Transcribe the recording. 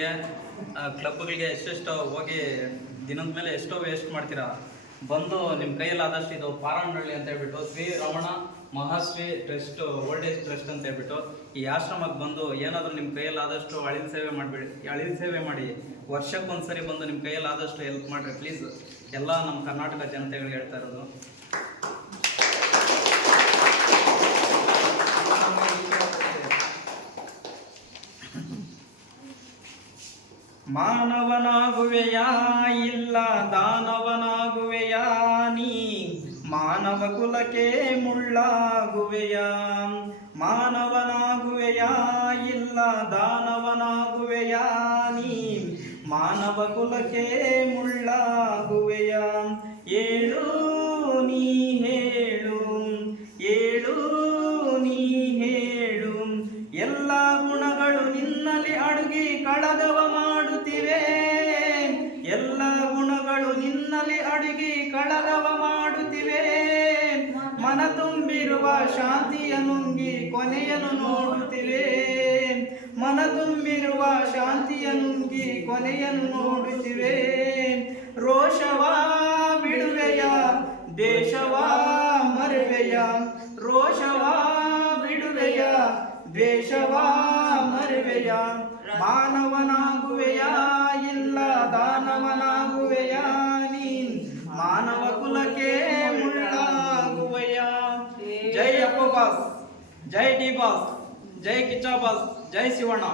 ಪಾರ್ಟಿಗಳಿಗೆ ಕ್ಲಬ್ಗಳಿಗೆ ಎಷ್ಟೆಷ್ಟು ಹೋಗಿ ದಿನದ ಮೇಲೆ ಎಷ್ಟೋ ವೇಸ್ಟ್ ಮಾಡ್ತೀರಾ. ಬಂದು ನಿಮ್ಮ ಕೈಯಲ್ಲಾದಷ್ಟು ಇದು ಪಾರಣ್ಣಹಳ್ಳಿ ಅಂತ ಹೇಳ್ಬಿಟ್ಟು Shri Ramana Mahashri trust old age trust ಅಂತ ಹೇಳ್ಬಿಟ್ಟು ಈ ಆಶ್ರಮಕ್ಕೆ ಬಂದು ಏನಾದರೂ ನಿಮ್ಮ ಕೈಯಲ್ಲಾದಷ್ಟು ಅಳಿಲ್ ಸೇವೆ ಮಾಡಿಬಿಡಿ, ಅಳಿಲ್ ಸೇವೆ ಮಾಡಿ. ವರ್ಷಕ್ಕೊಂದ್ಸರಿ ಬಂದು ನಿಮ್ಮ ಕೈಯಲ್ಲಾದಷ್ಟು ಹೆಲ್ಪ್ ಮಾಡಿರಿ ಪ್ಲೀಸ್. ಎಲ್ಲ ನಮ್ಮ ಕರ್ನಾಟಕ ಜನತೆಗಳಿಗೆ ಹೇಳ್ತಾ ಇರೋದು. ಮಾನವನಾಗುವೆಯಾ ಇಲ್ಲ ದಾನವನಾಗುವೆಯಾ ನೀ, ಮಾನವ ಕುಲಕ್ಕೆ ಮುಳ್ಳಾಗುವೆಯಾ. ಮಾನವನಾಗುವೆಯಾ ಇಲ್ಲ ದಾನವನಾಗುವೆಯಾ ನೀ, ಮಾನವ ಕುಲಕ್ಕೆ ಮುಳ್ಳಾಗುವೆಯಾ. ಏಳು ನೀ ಹೇಳು, ಏಳು ನೀ ಹೇಳು, ಎಲ್ಲ ಗುಣಗಳು ನಿನ್ನಲ್ಲಿ ಅಡುಗಿ ಕಳಗವ ಮಾಡುತ್ತಿವೆ. ಎಲ್ಲ ಗುಣಗಳು ನಿನ್ನಲ್ಲಿ ಅಡುಗಿ ಕಳಗವ ಮಾಡುತ್ತಿವೆ. ಮನ ತುಂಬಿರುವ ಶಾಂತಿಯ ನುಂಗಿ ಕೊನೆಯನ್ನು ನೋಡುತ್ತಿವೆ. ಮನ ತುಂಬಿರುವ ಶಾಂತಿಯ ನುಂಗಿ ಕೊನೆಯನ್ನು ನೋಡುತ್ತಿವೆ. ರೋಷವ ಬಿಡುವೆಯ ದೇಶವ ಮರುವೆಯ, ರೋಷವ ಬಿಡುವೆಯ ದ್ವೇಷವ ಮರುವೆಯ. ಮಾನವನಾಗುವೆಯಾ ಇಲ್ಲ ದಾನವನಾಗುವೆಯಾ ನೀನ್, ಮಾನವ ಕುಲಕ್ಕೆ ಮುಳ್ಳಾಗುವೆಯಾ. ಜೈ ಅಪ್ಪ ಬಾಸ್, ಜೈ ಡಿ ಬಾಸ್, ಜೈ ಕಿಚ್ಚ ಬಾಸ್, ಜೈ ಶಿವಣ್ಣ.